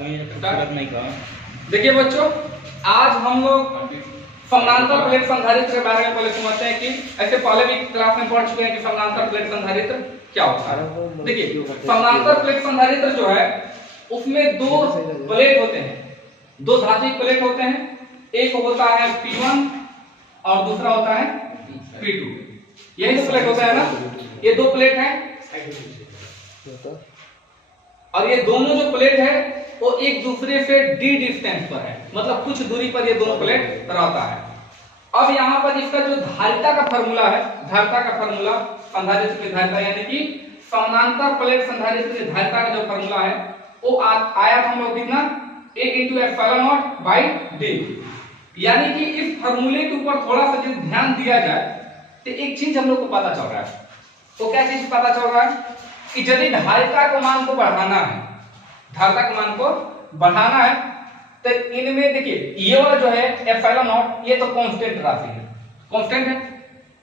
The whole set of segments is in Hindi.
नहीं कहा। देखिए बच्चों, आज हम लोग समानांतर प्लेट संधारित्र के बारे में पहले समझते हैं कि ऐसे पहले भी क्लास में पढ़ चुके हैं कि समानांतर प्लेट संधारित्र क्या होता है। देखिए, समानांतर प्लेट संधारित्र जो है उसमें दो प्लेट होते हैं, दो धात्विक प्लेट होते हैं। एक होता है P1 और दूसरा होता है P2। यही दो प्लेट होता है ना, ये दो प्लेट है और ये दोनों जो प्लेट है वो एक दूसरे से d डिस्टेंस पर है, मतलब कुछ दूरी पर ये दोनों प्लेट रहता है। अब यहाँ पर इसका जो धारिता का फॉर्मूला है, धारिता का फॉर्मूला संधारित्र की धारिता यानी कि समानांतर प्लेट संधारित्र की धारिता का जो फॉर्मूला है वो आया था हम लोग कितना A × ε0/d। यानी कि इस फॉर्मूले के ऊपर थोड़ा सा यदि ध्यान दिया जाए तो एक चीज हम लोग को पता चल रहा है। तो क्या चीज पता चल रहा है कि यदि धारिता के मान को बढ़ाना है, धारिता के मान को बढ़ाना है तो इनमें देखिए ये वाला जो है ε0 ये तो कांस्टेंट राशि है, कांस्टेंट है,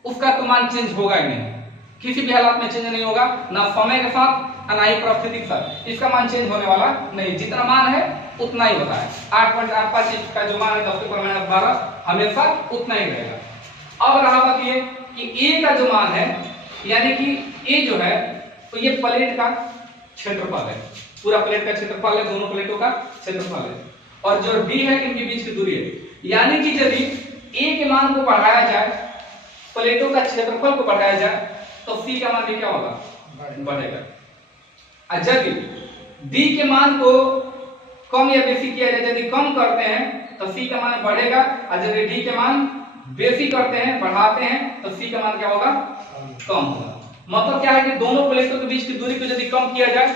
उसका तो मान चेंज होगा ही नहीं, किसी भी हालत में चेंज नहीं होगा, ना समय के साथ ना ही परिस्थिति के साथ इसका मान चेंज होने वाला नहीं। जितना मान है उतना ही होता है। 8.85 इसका जो मान है 10⁻12 हमेशा उतना ही रहेगा। अब रहा बात ये कि ए का जो मान है यानी कि ए जो है तो ये प्लेट का क्षेत्रफल है, पूरा प्लेट का क्षेत्रफल है, दोनों प्लेटों का क्षेत्रफल है, और जो डी है इनके बीच की दूरी है। यानी कि यदि ए के मान को बढ़ाया जाए, प्लेटों का क्षेत्रफल को बढ़ाया जाए तो सी का मान भी क्या होगा, बढ़ेगा। और यदि डी के मान को कम या बेसी किया जाए, यदि कम करते हैं तो सी का मान बढ़ेगा, और यदि डी के मान बेसी करते हैं, बढ़ाते हैं तो सी का मान क्या होगा, कम होगा। मतलब क्या है कि दोनों प्लेटों के बीच की दूरी को यदि कम किया जाए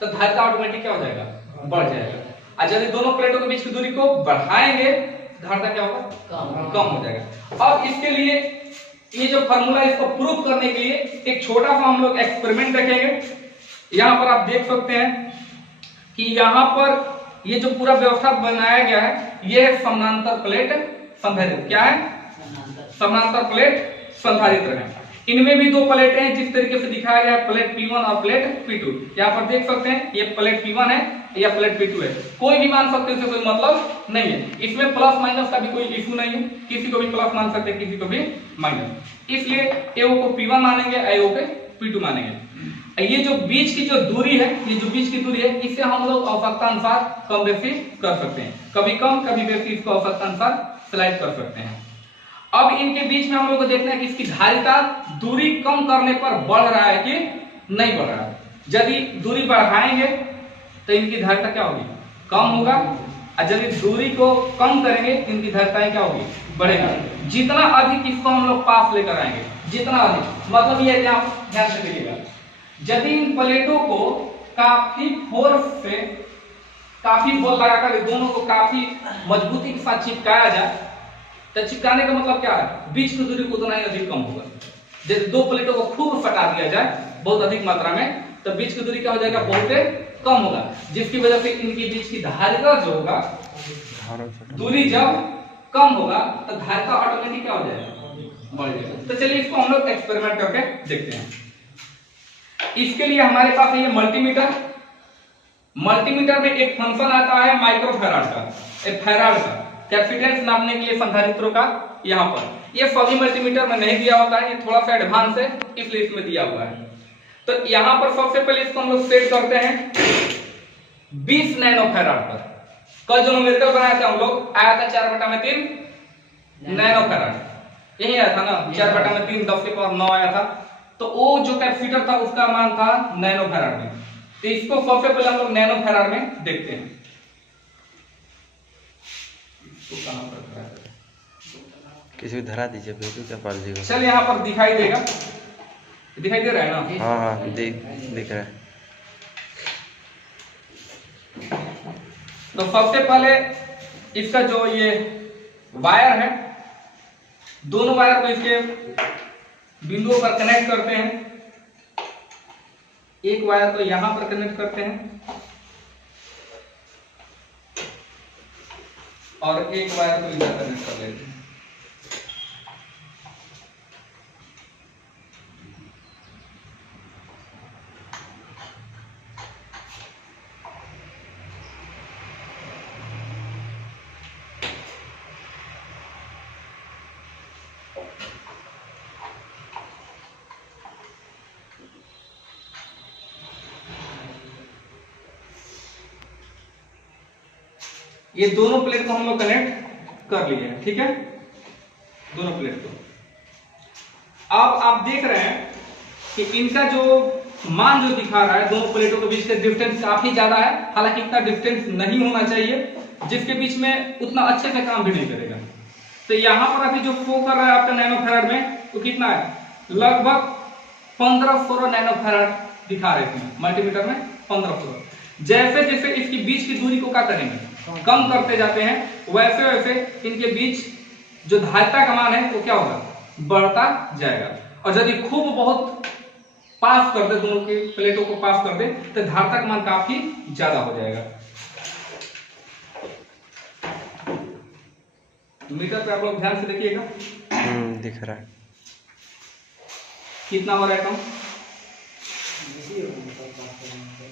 तो धारिता ऑटोमेटिक क्या हो जाएगा, बढ़ जाएगा, और यदि दोनों प्लेटों के बीच की दूरी को बढ़ाएंगे तो धारिता क्या होगा, कम हो जाएगा। अब इसके लिए ये जो फॉर्मूला इसको प्रूव करने के लिए एक छोटा सा हम लोग एक्सपेरिमेंट देखेंगे। यहाँ पर आप देख सकते हैं कि यहाँ पर ये जो पूरा व्यवस्था बनाया गया है ये है समानांतर प्लेट संधारित्र। क्या है, समानांतर प्लेट संधारित्र है। इनमें भी दो प्लेटें हैं जिस तरीके से दिखाया गया है, प्लेट P1 और प्लेट P2। यहाँ पर देख सकते हैं ये प्लेट P1 है या प्लेट P2 है, कोई भी मान सकते हैं, इससे कोई मतलब नहीं है। इसमें प्लस माइनस का भी कोई इशू नहीं है, किसी को भी प्लस मान सकते हैं, किसी को भी माइनस। इसलिए एओ को P1 मानेंगे, एओ को P2 मानेंगे। ये जो बीच की जो दूरी है, ये जो बीच की दूरी है इससे हम लोग आवश्यकता अनुसार कम बेसी कर सकते हैं, कभी कम कभी बेसी इसको आवश्यकता अनुसार स्लाइड कर सकते हैं। अब इनके बीच में हम लोग को देखना है कि इसकी धारिता दूरी कम करने पर बढ़ रहा है कि नहीं बढ़ रहा है। यदि दूरी बढ़ाएंगे तो इनकी धारिता क्या होगी, कम होगा, और यदि दूरी को कम करेंगे तो इनकी धारिताएं क्या होगी, बढ़ेगा। जितना अधिक इसको हम लोग पास लेकर आएंगे, जितना अधिक, मतलब ये ध्यान से देखिएगा, यदि इन प्लेटों को काफी फोर्स से, काफी बल लगाकर दोनों को काफी मजबूती के साथ चिपकाया जाए तो चिपकाने का मतलब क्या है, बीच की दूरी को उतना ही अधिक कम होगा। यदि दो प्लेटों को खूब सटा दिया जाए बहुत अधिक मात्रा में तो बीच की दूरी क्या हो जाएगा, बहुत कम होगा, जिसकी वजह से इनके बीच की धारिता जो होगा, दूरी जब कम होगा तो धारिता ऑटोमेटिक क्या हो जाएगा, बढ़ जाएगा। तो चलिए इसको हम लोग एक्सपेरिमेंट करके देखते हैं। इसके लिए हमारे पास ये मल्टीमीटर, मल्टीमीटर में एक फंक्शन आता है माइक्रोफैराड का, एक फैराड का कैपेसिटेंस नापने के लिए संधारित्रों का। यहाँ पर ये सभी मल्टीमीटर में नहीं दिया होता है, ये थोड़ा सा एडवांस है इसलिए इसमें दिया हुआ है। तो यहाँ पर सबसे पहले इसको हम लोग सेट करते हैं 20 नैनोफैराड पर। कल जो न्यूमेरिकल बनाया था हम लोग, आया था 4/3 नैनोफैराड, यही आया था ना, 4/3 10⁻9 आया था। तो वो जो कैपेसिटर था उसका मान था नैनोफैराड में। तो इसको सबसे पहले हम लोग नैनोफैराड में देखते हैं। किसी को धरा दीजिए, बिल्कुल क्या पाल दीजिएगा। चल यहाँ पर दिखाई देगा, दिखाई दे रहा है ना, हाँ हाँ दिख रहा है। तो सबसे पहले इसका जो ये वायर है, दोनों वायर को इसके बिंदुओं पर कनेक्ट करते हैं। एक वायर को यहां पर कनेक्ट करते हैं और एक वायर को इधर कनेक्ट कर लेते हैं। ये दोनों प्लेट को हम लोग कनेक्ट कर लिए हैं, ठीक है, दोनों प्लेट को। अब आप देख रहे हैं कि इनका जो मान जो दिखा रहा है दोनों प्लेटों के बीच का डिस्टेंस काफी ज्यादा है। हालांकि इतना डिस्टेंस नहीं होना चाहिए जिसके बीच में उतना अच्छे से काम भी नहीं करेगा। तो यहाँ पर अभी जो फ्लो कर रहा है आपका नैनोफैराड में, तो कितना है, लगभग 1500 नैनोफैराड दिखा रहे थे मल्टीमीटर में, 1500। जैसे जैसे इसकी बीच की दूरी को क्या करेंगे, कम करते जाते हैं, वैसे वैसे इनके बीच जो धारिता का मान है वो क्या होगा, बढ़ता जाएगा। और यदि खूब बहुत पास कर दे, दोनों के प्लेटों को पास कर दे, तो धारिता का मान काफी ज्यादा हो जाएगा। मीटर पे आप लोग ध्यान से देखिएगा, दिख रहा है कितना हो रहा है कम।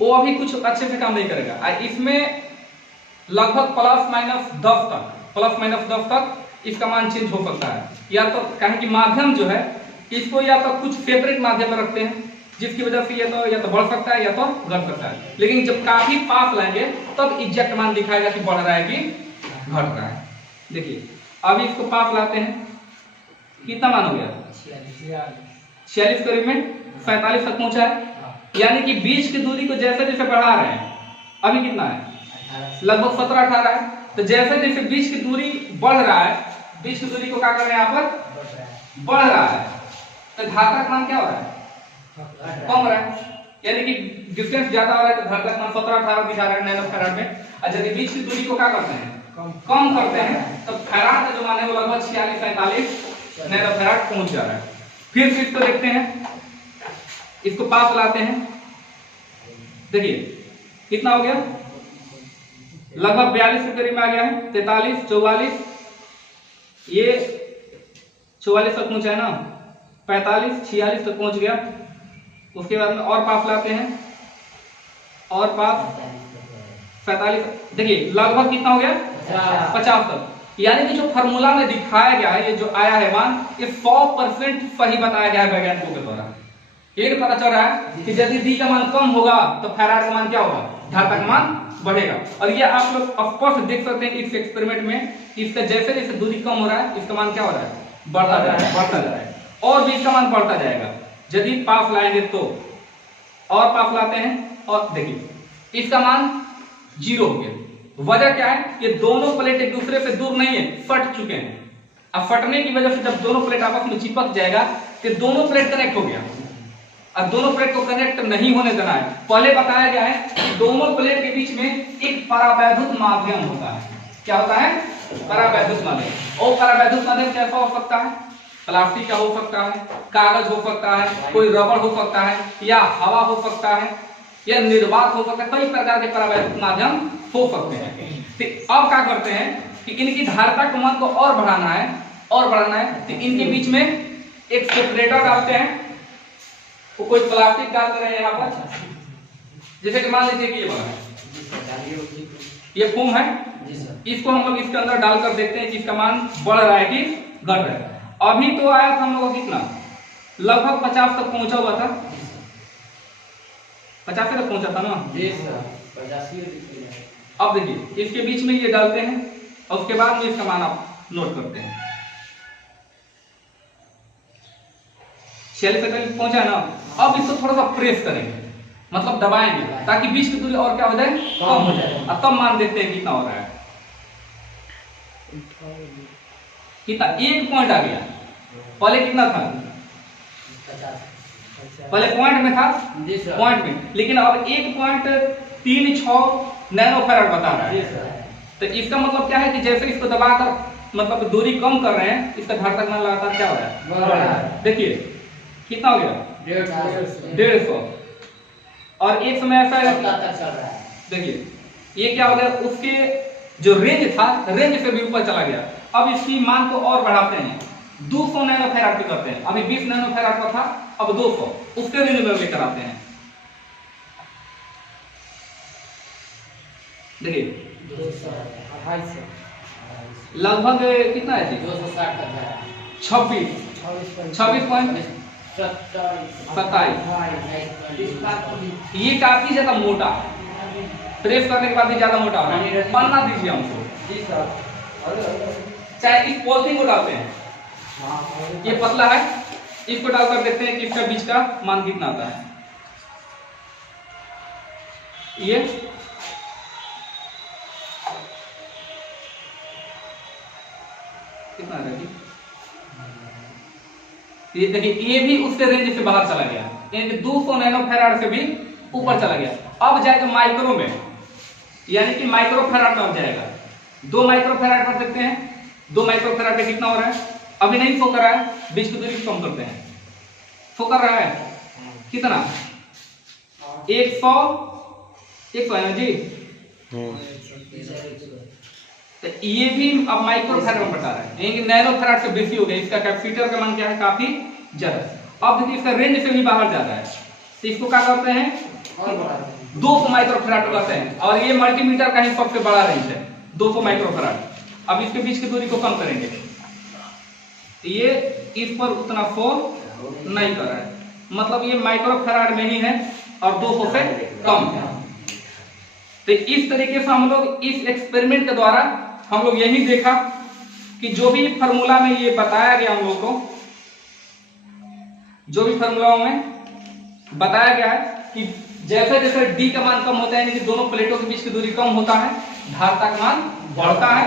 वो अभी कुछ अच्छे से काम नहीं करेगा। इसमें लगभग प्लस माइनस 10 तक इसका मान चेंज हो सकता है। या तो कहें कि माध्यम जो है इसको या तो कुछ सेपरेट माध्यम में रखते हैं, जिसकी वजह से या तो बढ़ सकता है या तो घट सकता है। लेकिन जब काफी पास लाएंगे तब एग्जैक्ट मान दिखाएगा कि बढ़ रहा है कि घट रहा है। देखिए अभी इसको पास लाते हैं, कितना मान हो गया, 46 करीब में 47 तक पहुंचा है। यानी कि बीच की दूरी को जैसे जैसे बढ़ा रहे हैं, अभी कितना है, लगभग 17-18 है। तो जैसे जैसे बीच की दूरी बढ़ रहा है, बीच की दूरी को क्या कर रहे हैं, यहाँ पर बढ़ रहा है, तो धारिता का मान क्या हो रहा है, कम हो रहा है। यानी कि डिस्टेंस ज्यादा हो रहा है तो धारिता का मान 17-18 दिखा रहा है नैनोफैराड में। और यदि बीच की दूरी को क्या करते हैं, कम करते हैं, तो फैराड का जो मान है वो लगभग 46-47 नैनोफैराड पहुंच जा रहा है। फिर इसको देखते हैं, इसको पास लाते हैं, देखिए कितना हो गया, लगभग 42 के करीब में आ गया है, 43, 44, ये 44 तक पहुंचा है ना, 45, 46 तक पहुंच गया। उसके बाद में और पास लाते हैं, और पास 47, देखिए लगभग कितना हो गया, 50 तक। यानी कि जो फार्मूला में दिखाया गया है, ये जो आया है मान, ये 100% सही बताया गया है वैज्ञानिकों के द्वारा। ये पता चल रहा है कि यदि डी का मान कम होगा तो फैराड का मान क्या होगा, धारिता का मान बढ़ेगा। और ये आप लोग स्पष्ट देख सकते हैं इस एक्सपेरिमेंट में, इसका जैसे जैसे दूरी कम हो रहा है इसका मान क्या हो रहा है, बढ़ता जा रहा है, बढ़ता जा रहा है, और भी इसका मान बढ़ता जाएगा। यदि पास लाएंगे तो, और पास लाते हैं, और देखिए इसका मान 0 हो गया। वजह क्या है, ये दोनों प्लेट एक दूसरे से दूर नहीं है, फट चुके हैं। अब फटने की वजह से जब दोनों प्लेट आपस में चिपक जाएगा तो दोनों प्लेट कनेक्ट हो गया। अब दोनों प्लेट को कनेक्ट नहीं होने देना है। पहले बताया गया है कि दोनों प्लेट के बीच में एक परावैद्युत माध्यम होता है। क्या होता है, परावैद्युत माध्यम। और परावैद्युत माध्यम कैसा हो सकता है, प्लास्टिक का हो सकता है, कागज हो सकता है, कोई रबड़ हो सकता है, या हवा हो सकता है, या निर्वात हो सकता है। कई प्रकार के परावैद्युत माध्यम हो सकते हैं। तो अब क्या करते हैं कि इनकी धारिता के मान को और बढ़ाना है, तो इनके बीच में एक सेपरेटर डालते हैं। वो कोई प्लास्टिक डाल रहे हैं यहाँ पर, जैसे कि मान लीजिए कि ये बना है, ये फोम है, इसको हम लोग इसके अंदर डालकर देखते हैं कि इसका मान बढ़ रहा है कि घट रहा है। अभी तो आया था हम लोग कितना, लगभग 50 तक पहुंचा हुआ था, 50 तक पहुंचा था ना। अब देखिए इसके बीच में ये डालते हैं, और उसके बाद में इसका मान आप नोट करते हैं। 46 तक पहुंचा ना। अब इसको थोड़ा सा प्रेस करेंगे, मतलब दबाएंगे, ताकि बीच की दूरी और क्या हो जाए, कम हो जाए। अब तब मान देखते हैं कितना हो रहा है, कितना, 1 पॉइंट आ गया। पहले कितना था, पहले पॉइंट में था, पॉइंट में, लेकिन अब 1.36 नैनोफैराड बता रहा है। तो इसका मतलब क्या है कि जैसे इसको दबाकर मतलब दूरी कम कर रहे हैं, इसका धारिता का मान लगातार क्या हो रहा है। देखिए कितना हो गया, 150। और एक समय ऐसा है, देखिए ये क्या हो गया, उसके जो रेंज था, रेंज से भी ऊपर चला गया। अब इसकी मान को और बढ़ाते हैं, 200 नैनोफैराड पे करते हैं। अभी 20 नैनोफैराड का था, अब 200, उसके रेंज में लेकर आते हैं। देखिए लगभग कितना है, 26.27। ये काफी ज्यादा मोटा है, प्रेस करने के बाद भी ज्यादा मोटा हो रहा है, पन्ना दीजिए हमको। चाहे इस पॉलिथीन को डालते हैं, ये पतला है, इसको डालकर देखते हैं कि इसका बीच का मान कितना आता है। ये कितना आ रहा है? ये देखिए, ये भी उसके रेंज से बाहर चला गया, यानी 200 नैनोफैराड से भी ऊपर चला गया। अब जाएगा माइक्रो में, यानी कि माइक्रोफैराड में अब जाएगा। 2 माइक्रोफैराड कर सकते हैं। 2 माइक्रोफैराड में कितना हो रहा है? अभी नहीं शो कर रहा है, बीच की दूरी कम करते हैं। शो कर रहा है कितना? 100 है ना जी। तो ये भी अब माइक्रोफैराड में बता रहा है, यानी कि नैनोफैराड से बेसी हो गया। इसका कैपेसिटर का मान क्या है? काफी ज्यादा। अब देखिए, इसका रेंज से भी बाहर जाता है, तो इसको क्या करते हैं? 200 माइक्रोफैराड करते हैं। और ये मल्टीमीटर का ही सबसे बड़ा रेंज है, 200 माइक्रोफैराड। अब इसके बीच की दूरी को कम करेंगे, ये इस पर उतना फोर्स नहीं कर रहा है, मतलब ये माइक्रोफैराड में ही है और 200 से कम है। तो इस तरीके से हम लोग इस एक्सपेरिमेंट के द्वारा हम लोग यही देखा कि जो भी फार्मूला में ये बताया गया, हम लोग को जो भी फार्मूला में बताया गया है कि जैसे जैसे डी का मान कम होता है, यानी कि दोनों प्लेटों के बीच की दूरी कम होता है, धारता का मान बढ़ता है।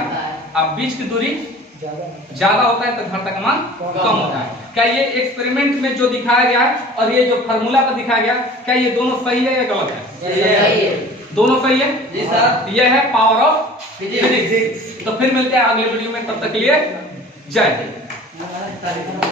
अब बीच की दूरी ज्यादा होता है तो धारता का मान कम होता है। क्या ये एक्सपेरिमेंट में जो दिखाया गया है और ये जो फार्मूला पर दिखाया गया, क्या ये दोनों सही है या गलत है? दोनों सही है जी सर। ये है पावर ऑफ फिजिक्स। तो फिर मिलते हैं अगले वीडियो में, तब तक के लिए जय हिंद।